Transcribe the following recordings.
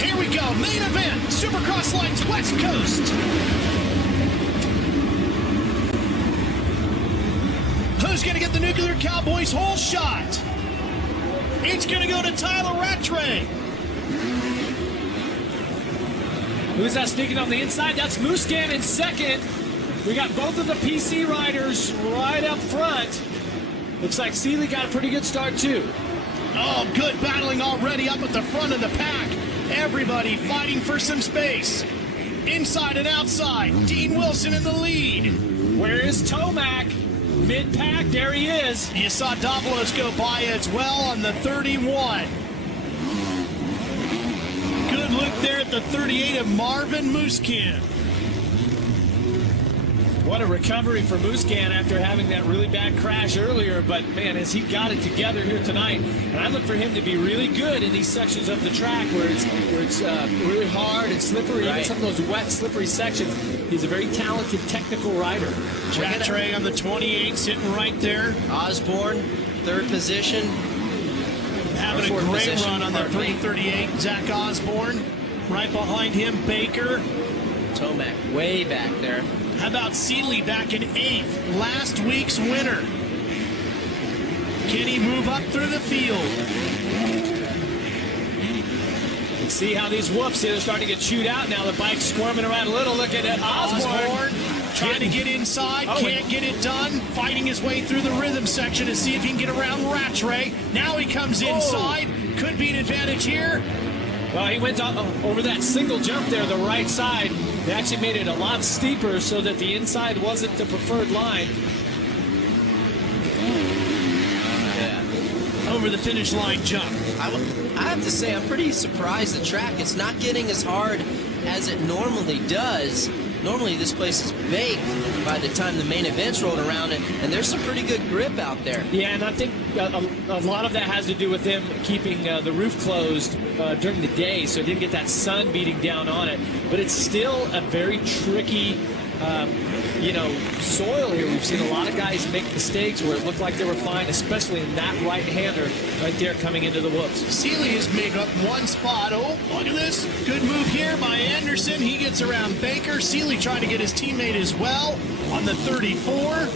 Here we go, main event, Supercross Lights West Coast. Who's going to get the Nuclear Cowboys whole shot? It's going to go to Tyler Rattray. Who's that sneaking on the inside? That's Muscan in second. We got both of the PC riders right up front. Looks like Seeley got a pretty good start too. Oh, good battling already up at the front of the pack. Everybody fighting for some space. Inside and outside, Dean Wilson in the lead. Where is Tomac? Mid-pack, there he is. You saw Davalos go by as well on the 31. Good look there at the 38 of Marvin Muscan. What a recovery for Muscan after having that really bad crash earlier. But, man, as he got it together here tonight, and I look for him to be really good in these sections of the track where it's really hard and slippery, even some of those wet, slippery sections. He's a very talented technical rider. Rattray on the 28, sitting right there. Osborne, third position. Having a great run on that 338, Zach Osborne. Right behind him, Baker. Tomac way back there. How about Seeley back in 8th, last week's winner? Can he move up through the field? Let's see how these whoops here are starting to get chewed out now. The bike's squirming around a little. Look at it. Osborne trying to get inside, can't get it done. Fighting his way through the rhythm section to see if he can get around Rattray. Now he comes inside. Could be an advantage here. Well, he went over that single jump there, the right side. They actually made it a lot steeper so that the inside wasn't the preferred line. Over the finish line jump. I have to say, I'm pretty surprised the track is not getting as hard as it normally does. Normally this place is baked by the time the main event's rolled around, and there's some pretty good grip out there. Yeah, and I think a lot of that has to do with them keeping the roof closed during the day, so it didn't get that sun beating down on it. But it's still a very tricky soil here. We've seen a lot of guys make mistakes where it looked like they were fine, especially in that right-hander right there coming into the whoops. Seeley has made up one spot. Oh, look at this. Good move here by Anderson. He gets around Baker. Seeley trying to get his teammate as well on the 34.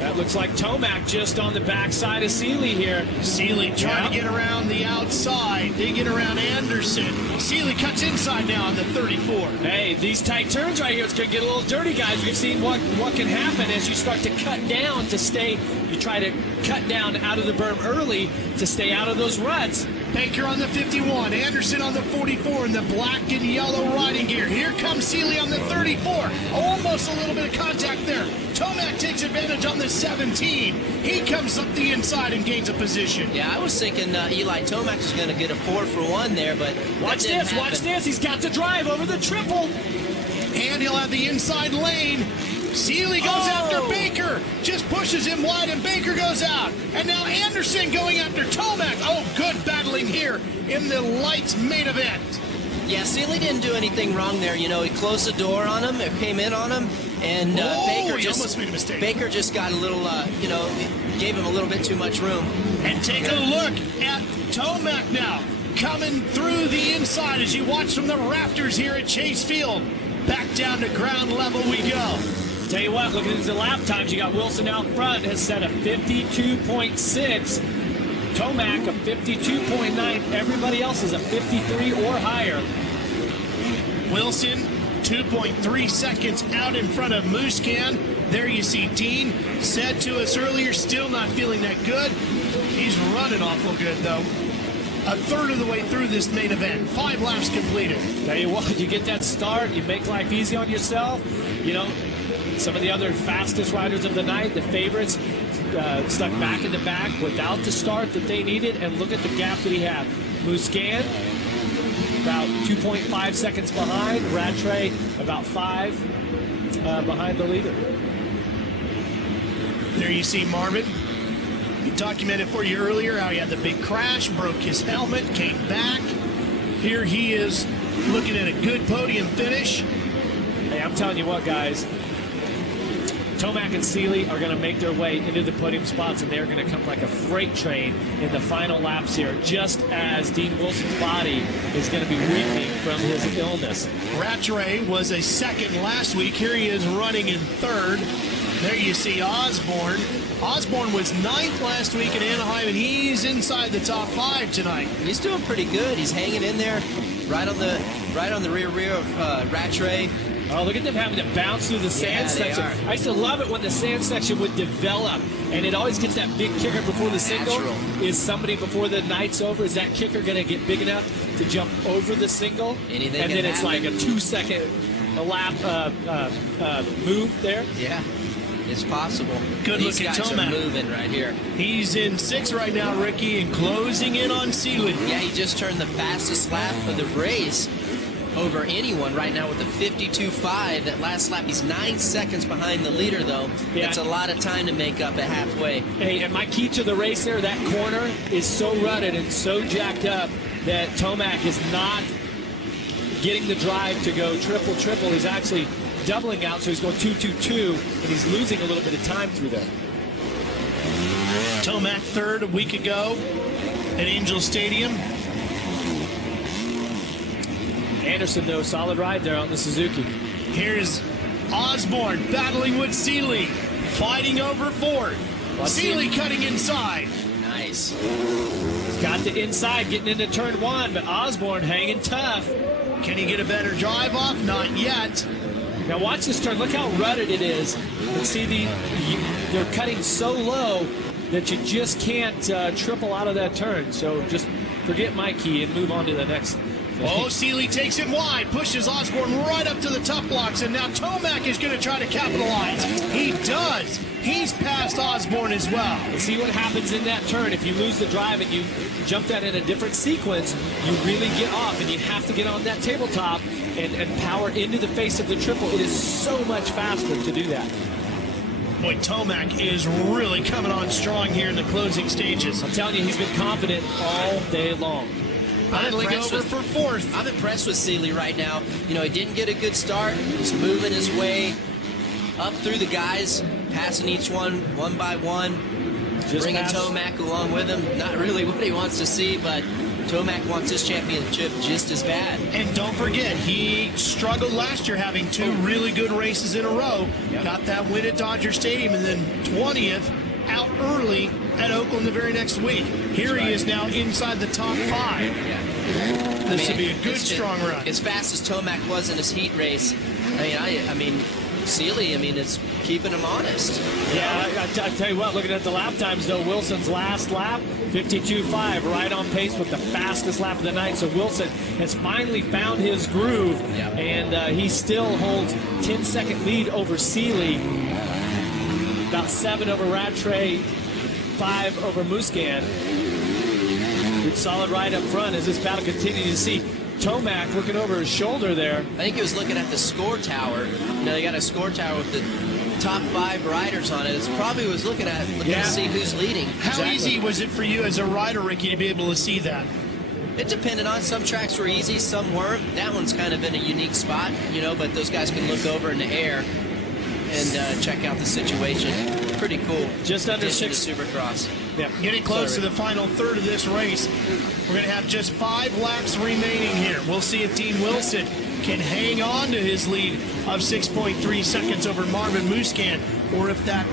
That looks like Tomac just on the backside of Seeley here. Seeley trying to get around the outside. They get around Anderson. Seeley cuts inside now on the 34. Hey, these tight turns right here, it's going to get a little dirty, guys. We've seen what can happen as you start to cut down to stay. You try to cut down out of the berm early to stay out of those ruts. Baker on the 51, Anderson on the 44 in the black and yellow riding gear. Here comes Seeley on the 34. Almost a little bit of contact there. Tomac takes advantage on the 17. He comes up the inside and gains a position. Yeah, I was thinking Eli Tomac was going to get a 4-for-1 there, but watch this. He's got the drive over the triple. And he'll have the inside lane. Seeley goes after Baker, just pushes him wide, and Baker goes out. And now Anderson going after Tomac. Oh, good battling here in the lights main event. Yeah, Seeley didn't do anything wrong there. You know, he closed the door on him, it came in on him, and Baker almost made a mistake. Baker just got a little, gave him a little bit too much room. And take a look at Tomac now, coming through the inside as you watch from the rafters here at Chase Field. Back down to ground level we go. Tell you what, looking at the lap times, you got Wilson out front, has set a 52.6. Tomac a 52.9. Everybody else is a 53 or higher. Wilson, 2.3 seconds out in front of Muscan. There you see Dean, said to us earlier, still not feeling that good. He's running awful good, though. A third of the way through this main event. 5 laps completed. Tell you what, you get that start, you make life easy on yourself. You know, some of the other fastest riders of the night, the favorites, stuck back in the back without the start that they needed, and look at the gap that he had. Muscan, about 2.5 seconds behind. Rattray, about 5 behind the leader. There you see Marvin. He documented for you earlier how he had the big crash, broke his helmet, came back. Here he is looking at a good podium finish. Hey, I'm telling you what, guys. Tomac and Seeley are going to make their way into the podium spots, and they're going to come like a freight train in the final laps here, just as Dean Wilson's body is going to be weakening from his illness. Rattray was a second last week. Here he is running in third. There you see Osborne. Osborne was ninth last week in Anaheim, and he's inside the top 5 tonight. He's doing pretty good. He's hanging in there, right on the rear of Rattray. Oh, look at them having to bounce through the sand section. I used to love it when the sand section would develop, and it always gets that big kicker before the single. Is somebody before the night's over? Is that kicker going to get big enough to jump over the single? Anything and then it's like a 2-second lap move there. Yeah, it's possible. Good looking Tomac. Moving right here. He's in 6th right now, Ricky, and closing in on Seeley. Yeah, he just turned the fastest lap of the race over anyone right now with a 52.5. That last lap, he's 9 seconds behind the leader, though. Yeah. That's a lot of time to make up at halfway. Hey, and my key to the race there, that corner is so rutted and so jacked up that Tomac is not getting the drive to go triple. He's actually doubling out, so he's going 2-2-2, and he's losing a little bit of time through there. Tomac third a week ago at Angel Stadium. Anderson, though, solid ride there on the Suzuki. Here's Osborne battling with Seeley, fighting over fourth. Seeley cutting inside. Nice. He's got the inside, getting into turn 1, but Osborne hanging tough. Can he get a better drive off? Not yet. Now watch this turn. Look how rutted it is. And see, they're cutting so low that you just can't triple out of that turn. So just forget my key and move on to the next. Oh, Seeley takes it wide, pushes Osborne right up to the top blocks, and now Tomac is going to try to capitalize. He does. He's passed Osborne as well. And see what happens in that turn. If you lose the drive and you jump that in a different sequence, you really get off, and you have to get on that tabletop and power into the face of the triple. It is so much faster to do that. Boy, Tomac is really coming on strong here in the closing stages. I'm telling you, he's been confident all day long. Finally over for fourth. I'm impressed with Seeley right now. You know, he didn't get a good start. He's moving his way up through the guys, passing each one by one, bringing Tomac along with him. Not really what he wants to see, but Tomac wants his championship just as bad. And don't forget, he struggled last year having 2 really good races in a row. Yep. Got that win at Dodger Stadium, and then 20th out early at Oakland the very next week. Here he is now inside the top 5. Yeah. This would be a good, strong run. As fast as Tomac was in his heat race, I mean, Seeley, is keeping him honest. Yeah, I tell you what, looking at the lap times, though, Wilson's last lap, 52.5, right on pace with the fastest lap of the night. So Wilson has finally found his groove, and he still holds 10-second lead over Seeley, about 7 over Rattray, 5 over Musquin. Good solid ride up front as this battle continues. To see Tomac looking over his shoulder there. I think he was looking at the score tower. You know, they got a score tower with the top 5 riders on it. It's probably was looking to see who's leading. How easy was it for you as a rider, Ricky, to be able to see that? It depended on. Some tracks were easy, some weren't. That one's kind of in a unique spot, you know, but those guys can look over in the air and check out the situation. Pretty cool. Just under 6 Supercross. Yeah, getting close to the final third of this race. We're going to have just 5 laps remaining here. We'll see if Dean Wilson can hang on to his lead of 6.3 seconds over Marvin Musquin, or if that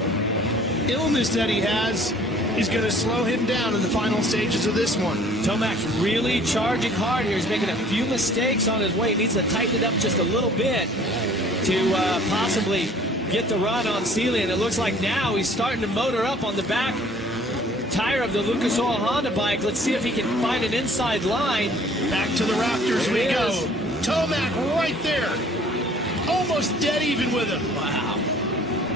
illness that he has is going to slow him down in the final stages of this one. Tomac's really charging hard here. He's making a few mistakes on his way. He needs to tighten it up just a little bit to possibly get the run on Seeley, and it looks like now he's starting to motor up on the back tire of the Lucas Oil Honda bike. Let's see if he can find an inside line. Back to the rafters we go. Tomac right there. Almost dead even with him. Wow.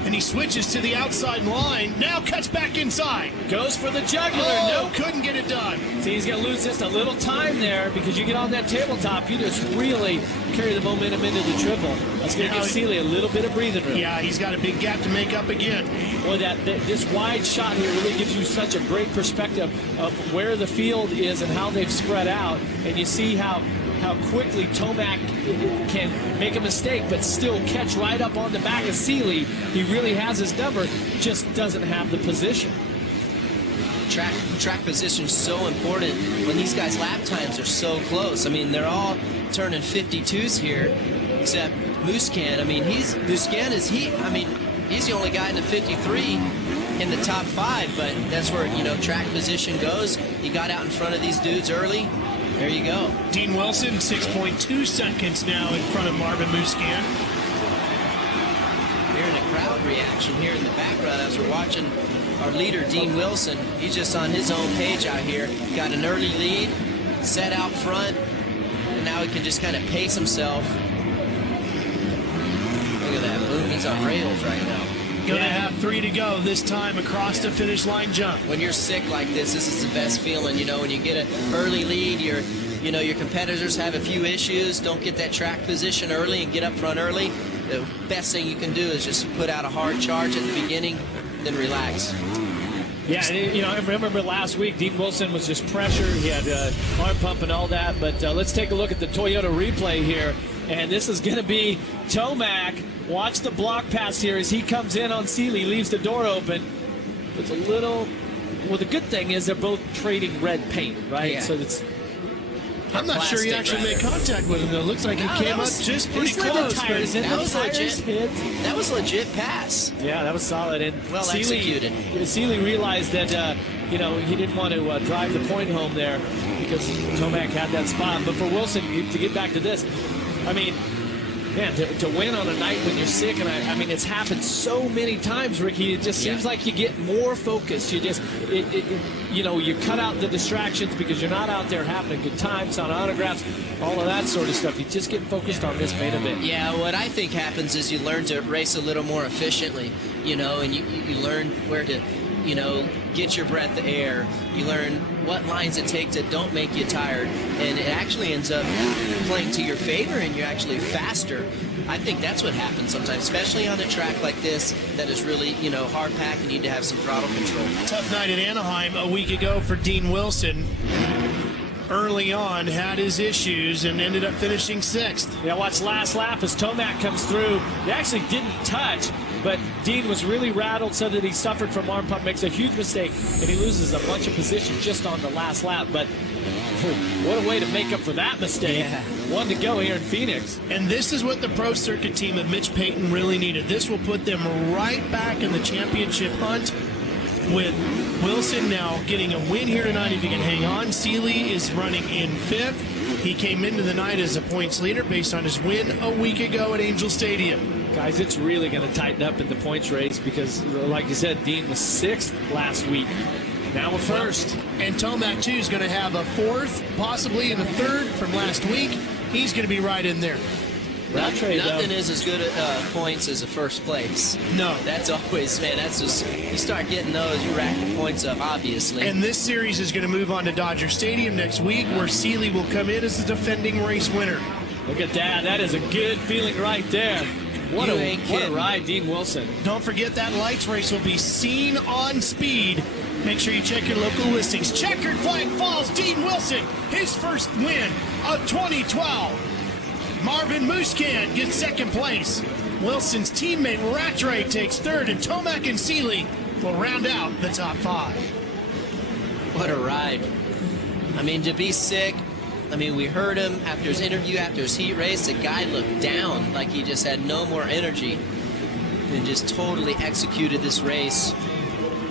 And he switches to the outside line. Now cuts back inside. Goes for the jugular. Oh, couldn't get it done. See, he's going to lose just a little time there because you get on that tabletop, you just really carry the momentum into the triple. That's going to give Seeley a little bit of breathing room. Yeah, he's got a big gap to make up again. Boy, this wide shot here really gives you such a great perspective of where the field is and how they've spread out. And you see how how quickly Tomac can make a mistake but still catch right up on the back of Seeley. He really has his number, just doesn't have the position. Track position is so important when these guys' lap times are so close. I mean, they're all turning 52s here, except Musquin. I mean, he's the only guy in the 53 in the top 5, but that's where, you know, track position goes. He got out in front of these dudes early. There you go. Dean Wilson, 6.2 seconds now in front of Marvin Musquin. Hearing the crowd reaction here in the background as we're watching our leader, Dean Wilson. He's just on his own page out here. Got an early lead, set out front, and now he can just kind of pace himself. Look at that, boom, he's on rails right now. Gonna have 3 to go this time across the finish line jump. When you're sick like this is the best feeling, you know, when you get an early lead, your competitors have a few issues, don't get that track position early and get up front early. The best thing you can do is just put out a hard charge at the beginning, then relax. Yeah, you know, I remember last week, Dean Wilson was just pressured. He had arm pump and all that. But let's take a look at the Toyota replay here. And this is going to be Tomac. Watch the block pass here as he comes in on Seeley, leaves the door open. It's a little... Well, the good thing is they're both trading red paint, right? Yeah. So it's... I'm not sure he actually made contact with him, though. Looks like he came up just pretty That close. was legit. That was legit pass. Yeah, that was solid. And well executed. Seeley realized that, you know, he didn't want to drive the point home there because Tomac had that spot. But for Wilson, to get back to this, I mean, man, to win on a night when you're sick, and I mean, it's happened so many times, Ricky. It just seems like you get more focused. You just, you know, you cut out the distractions because you're not out there having a good time, signing autographs, all of that sort of stuff. You just get focused on this main event. Yeah, what I think happens is you learn to race a little more efficiently, you know, and you learn where to, you know, get your breath of air. You learn what lines it takes that don't make you tired, and it actually ends up playing to your favor, and you're actually faster. I think that's what happens sometimes, especially on a track like this that is really, you know, hard packed. You need to have some throttle control. Tough night at Anaheim a week ago for Dean Wilson. Early on, had his issues and ended up finishing 6th. Yeah, watch last lap as Tomac comes through. He actually didn't touch, but Dean was really rattled so that he suffered from arm pump, makes a huge mistake, and he loses a bunch of position just on the last lap. But what a way to make up for that mistake. Yeah. 1 to go here in Phoenix. And this is what the Pro Circuit team of Mitch Payton really needed. This will put them right back in the championship hunt, with Wilson now getting a win here tonight if he can hang on. Seeley is running in 5th. He came into the night as a points leader based on his win a week ago at Angel Stadium. Guys, it's really going to tighten up in the points race because, like you said, Dean was 6th last week. Now we're 1st. And Tomac, too, is going to have a 4th, possibly in a 3rd from last week. He's going to be right in there. Nothing is as good at points as a first place. No. That's always, man, that's just, you start getting those, you rack the points up, obviously. And this series is going to move on to Dodger Stadium next week, where Seeley will come in as the defending race winner. Look at that. That is a good feeling right there. What a ride, Dean Wilson. Don't forget that lights race will be seen on Speed. Make sure you check your local listings. Checkered flag falls. Dean Wilson, his first win of 2012. Marvin Musquin gets 2nd place. Wilson's teammate Rattray takes 3rd, and Tomac and Seeley will round out the top 5. What a ride. I mean, to be sick, I mean, we heard him after his interview, after his heat race, the guy looked down like he just had no more energy and just totally executed this race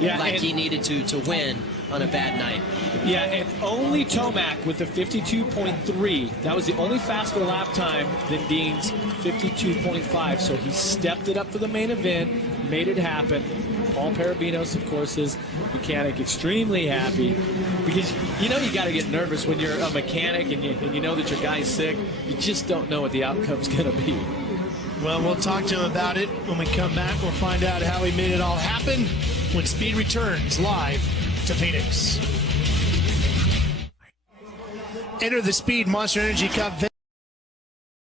like he needed to win on a bad night. Yeah, and only Tomac with the 52.3. That was the only faster lap time than Dean's 52.5. So he stepped it up for the main event, made it happen. Paul Parabinos, of course, his mechanic, extremely happy because you know you got to get nervous when you're a mechanic and you know that your guy's sick. You just don't know what the outcome's going to be. Well, we'll talk to him about it when we come back. We'll find out how he made it all happen when Speed returns live to Phoenix. Enter the Speed Monster Energy Cup.